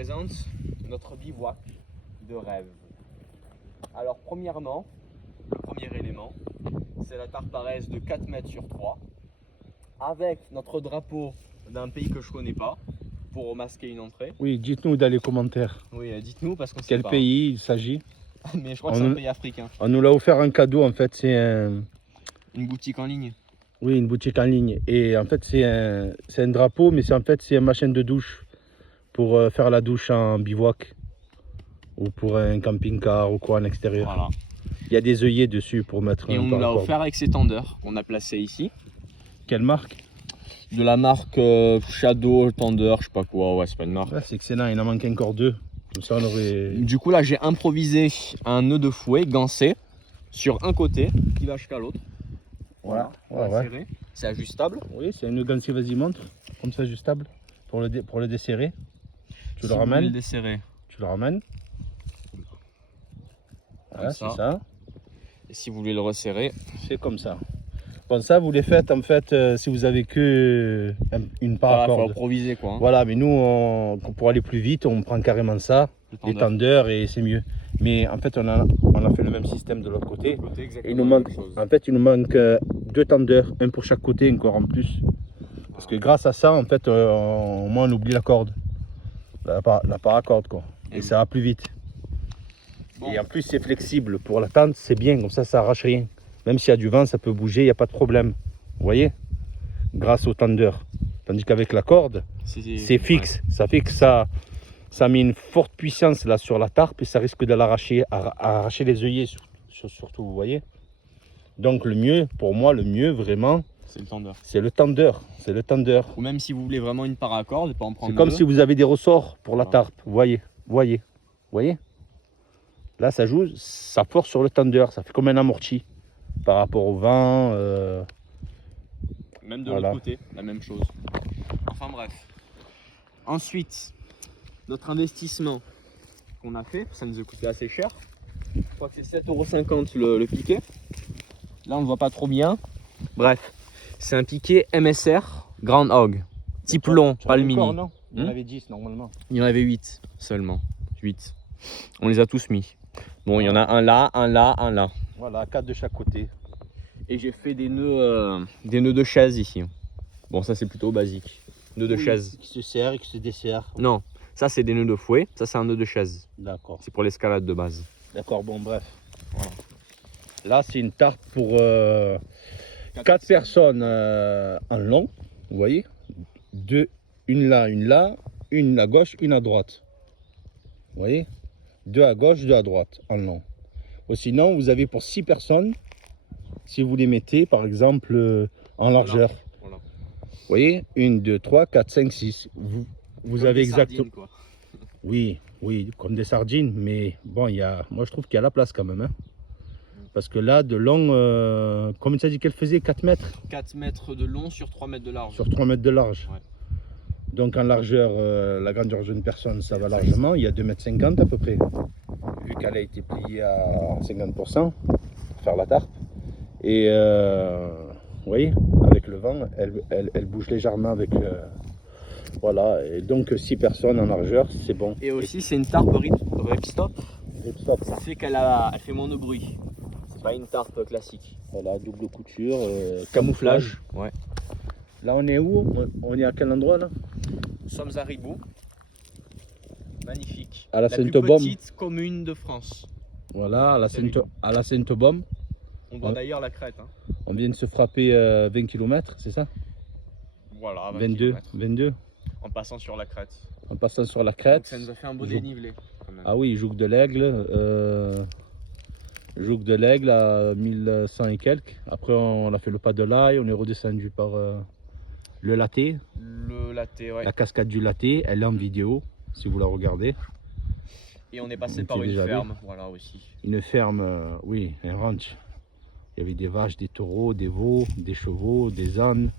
présente notre bivouac de rêve. Alors premièrement, le premier élément, c'est la tarparaise de 4 mètres sur 3 avec notre drapeau d'un pays que je connais pas pour masquer une entrée. Oui, dites-nous dans les commentaires. Oui, dites-nous parce qu'on sait Quel pas. pays il s'agit. Mais je crois que c'est un pays africain. On nous l'a offert un cadeau en fait, c'est Une boutique en ligne. oui, une boutique en ligne. Et en fait c'est un drapeau, mais c'est un machin de douche pour faire la douche en bivouac ou pour un camping-car ou quoi en extérieur. Voilà. Il y a des œillets dessus pour mettre Et on nous l'a offert avec ces tendeurs qu'on a placés ici. Quelle marque? De la marque Shadow Tender, je sais pas quoi, ouais c'est pas une marque. Ouais, c'est excellent, il en manque encore 2. Comme ça on aurait... Du coup là j'ai improvisé un nœud de fouet gancé sur un côté qui va jusqu'à l'autre. Voilà, ouais. serré. C'est ajustable. Oui, c'est un nœud gancé, vas-y montre. Comme ça ajustable pour le desserrer. Tu le ramènes. Le desserrer. Tu le ramènes. Voilà, c'est ça. Et si vous voulez le resserrer, c'est comme ça. Bon, ça vous les faites en fait si vous avez que une paracorde. Voilà, faut improviser quoi. Hein. Voilà, mais nous pour aller plus vite, on prend carrément ça, les tendeurs et c'est mieux. Mais en fait, on a fait le même système de l'autre côté. Il nous manque, en fait, il nous manque 2 tendeurs, un pour chaque côté, encore en plus. Parce que grâce à ça, en fait, au moins on oublie la corde, la paracorde quoi. Et ça va plus vite. Bon. Et en plus, c'est flexible pour la tente, c'est bien, comme ça arrache rien. Même s'il y a du vent, ça peut bouger, il n'y a pas de problème. Vous voyez? Grâce au tendeur. Tandis qu'avec la corde, c'est fixe. Ouais. Ça fait que ça met une forte puissance là sur la tarpe et ça risque de l'arracher, arracher les œillets surtout, vous voyez? Donc le mieux, pour moi, le mieux vraiment, c'est le tendeur. C'est le tendeur. C'est le tendeur. Ou même si vous voulez vraiment une paracorde, pas en prendre. C'est comme si vous avez des ressorts pour la tarpe. Vous voyez? Vous voyez? Là, ça joue, ça force sur le tendeur. Ça fait comme un amorti par rapport au vent. Même de l'autre côté, la même chose. Enfin bref. Ensuite, notre investissement qu'on a fait, ça nous a coûté assez cher. Je crois que c'est 7,50 € le piquet. Là, on ne voit pas trop bien. Bref, c'est un piquet MSR Grand Hog. Type long, pas le mini. Non, il y en avait 10 normalement. Il y en avait 8 seulement. 8. On les a tous mis. Bon, il y en a un là, un là, un là. Voilà, 4 de chaque côté. Et j'ai fait des nœuds de chaise ici. Bon, ça c'est plutôt basique. Nœud de chaise. Qui se serre et qui se dessert. Non, ça c'est des nœuds de fouet. Ça c'est un nœud de chaise. D'accord. C'est pour l'escalade de base. D'accord, bon bref. Voilà. Là c'est une tarte pour 4 personnes en long. Vous voyez? Une là, une à gauche, une à droite. Vous voyez? 2 à gauche, 2 à droite en long. Ou sinon vous avez pour 6 personnes. Si vous les mettez par exemple en largeur. Voilà. Vous voyez? 1, 2, 3, 4, 5, 6. Vous avez exactement. Oui, comme des sardines. Mais bon, moi je trouve qu'il y a la place quand même. Hein. Parce que là, de long, comme tu as dit qu'elle faisait 4 mètres. 4 mètres de long sur 3 mètres de large. Sur 3 mètres de large. Ouais. Donc en largeur, la grandeur d'une personne, ça va largement. Il y a 2,50 m à peu près. Vu qu'elle a été pliée à 50% pour faire la tarpe. Et vous voyez, avec le vent, elle bouge légèrement avec... voilà, et donc 6 personnes en largeur, c'est bon. Et aussi, c'est une tarpe ripstop. Ça fait qu'elle fait moins de bruit. C'est pas une tarpe classique. Voilà, double couture, camouflage. Ouais. Là, on est où? On est à quel endroit là? Nous sommes à Ribou. Magnifique. À la plus petite commune de France. Voilà, à la Sainte-Baume. On voit d'ailleurs la crête. Hein. On vient de se frapper 20 km, c'est ça? Voilà, 22. En passant sur la crête. En passant sur la crête. Donc ça nous a fait un beau dénivelé. Quand même. Ah oui, Jouques de l'Aigle. Jouques de l'Aigle à 1100 et quelques. Après, on a fait le pas de l'Aille, on est redescendu par le Laté. Le Laté, ouais. La cascade du Laté, elle est en vidéo, si vous la regardez. Et on est passé par une ferme, voilà aussi. Une ferme, oui, un ranch. Il y avait des vaches, des taureaux, des veaux, des chevaux, des ânes.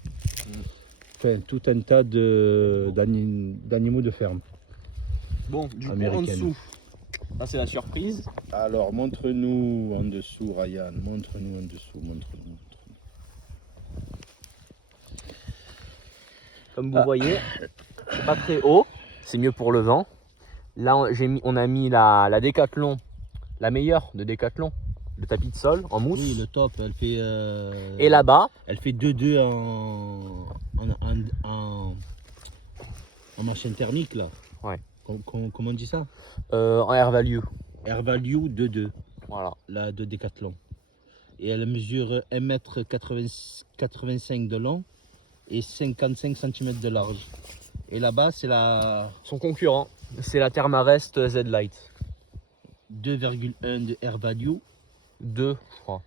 Enfin, tout un tas d'animaux de ferme. Bon, du coup, en dessous, là c'est la surprise. Alors, montre-nous en dessous, Ryan. Montre-nous en dessous, montre-nous. Comme vous voyez, c'est pas très haut, c'est mieux pour le vent. Là, on a mis la Décathlon, la meilleure de Décathlon, le tapis de sol en mousse. Oui, le top, elle fait... Et là-bas, elle fait 2-2 en machin thermique, là. Ouais. Comment on dit ça? En Air Value. Air Value 2-2. Voilà. La de Décathlon. Et elle mesure 1,85 m de long et 55 cm de large. Et là-bas, c'est la... Son concurrent, c'est la Thermarest Z-Lite. 2,1 de Air Value. 2, je crois.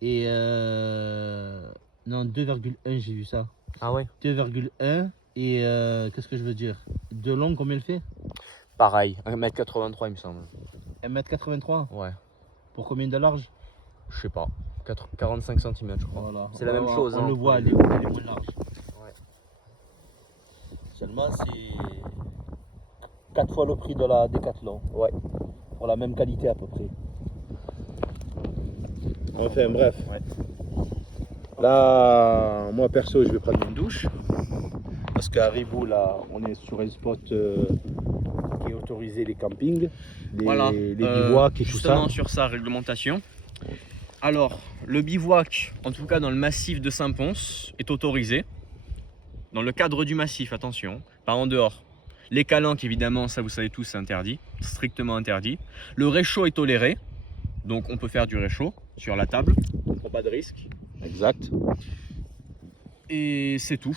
Et non, 2,1, j'ai vu ça. Ah ouais? 2,1 et qu'est-ce que je veux dire? De long, combien elle fait? Pareil, 1,83 m il me semble. 1,83 m? Ouais. Pour combien de large? Je sais pas. 45 cm je crois. Voilà. C'est la même chose. On hein. le voit, elle est moins large. Ouais. Seulement, c'est 4 fois le prix de la Décathlon. Ouais. Pour la même qualité à peu près. Enfin bref. Ouais. Là, moi perso, je vais prendre une douche. Parce qu'à Ribou, là, on est sur un spot qui est autorisé, les campings, les bivouacs et tout ça. Justement sur sa réglementation. Alors, le bivouac, en tout cas dans le massif de Saint-Pons, est autorisé. Dans le cadre du massif, attention, pas en dehors. Les calanques, évidemment, ça vous savez tous, c'est interdit, strictement interdit. Le réchaud est toléré, donc on peut faire du réchaud sur la table, on ne prend pas de risque. Exact. Et c'est tout.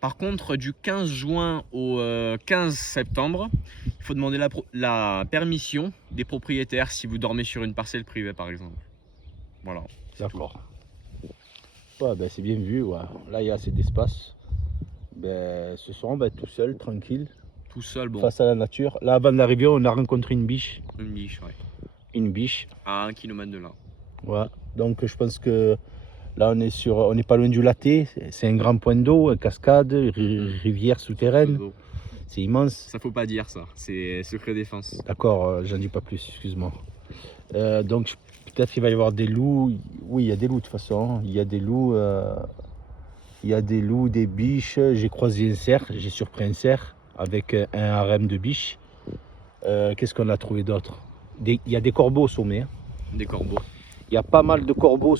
Par contre, du 15 juin au 15 septembre, il faut demander la permission des propriétaires si vous dormez sur une parcelle privée, par exemple. Voilà. D'accord. Ouais, ben, c'est bien vu. Ouais. Là, il y a assez d'espace. Ben, ce soir, on va être tout seul, tranquille. Tout seul, bon. Face à la nature. Là, avant d'arriver, on a rencontré une biche. Une biche, ouais. Une biche. À 1 km de là. Ouais. Donc, je pense que là, on est pas loin du Laté. C'est un grand point d'eau, cascade, rivière souterraine. C'est immense. Ça faut pas dire ça. C'est secret défense. D'accord, j'en dis pas plus, excuse-moi. Donc, peut-être qu'il va y avoir des loups. Oui, il y a des loups de toute façon. Il y a des loups. Il y a des loups, des biches. J'ai croisé un cerf. J'ai surpris un cerf avec un harem de biches. Qu'est-ce qu'on a trouvé d'autre? Il y a des corbeaux au sommet. Hein. Des corbeaux. Il y a pas mal de corbeaux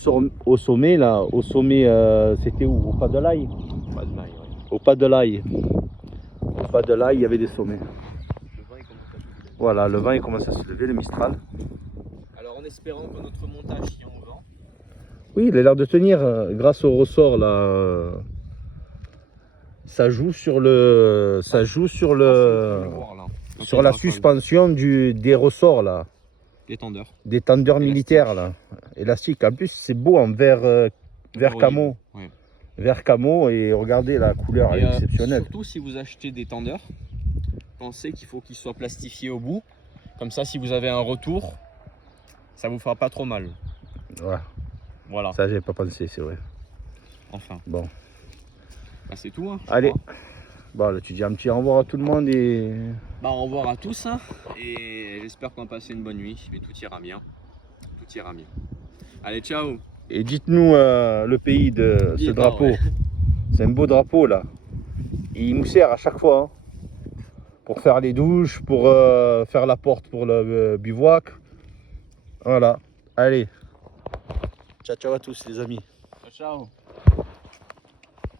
au sommet. Là. Au sommet, c'était où? Au pas de l'Aille. Pas de maille, ouais. Au pas de l'Aille. Au pas de l'Aille, il y avait des sommets. Le vent il commence à se lever. Voilà, le vent il commence à se lever, le Mistral. Alors en espérant que notre montage tient au vent. Oui, il a l'air de tenir grâce au ressort là. Ça joue sur le. Ça joue sur le. Sur la suspension des ressorts là. Des tendeurs. Des tendeurs militaires là. Élastiques. En plus c'est beau en vert camo. Ouais. Vert camo et regardez la couleur elle est exceptionnelle. Surtout si vous achetez des tendeurs, pensez qu'il faut qu'ils soient plastifiés au bout. Comme ça si vous avez un retour, ça vous fera pas trop mal. Ouais. Voilà. Ça j'avais pas pensé, c'est vrai. Enfin. Bon. Bah, c'est tout. Hein, allez. Bon là tu dis un petit au revoir à tout le monde et. Bah au revoir à tous hein, et j'espère qu'on va passer une bonne nuit et tout ira bien. Tout ira bien. Allez ciao. Et dites-nous le pays de ce drapeau. Ouais. C'est un beau drapeau là. Il nous sert à chaque fois. Hein, pour faire les douches, pour faire la porte pour le bivouac. Voilà. Allez. Ciao ciao à tous les amis. Ciao ciao.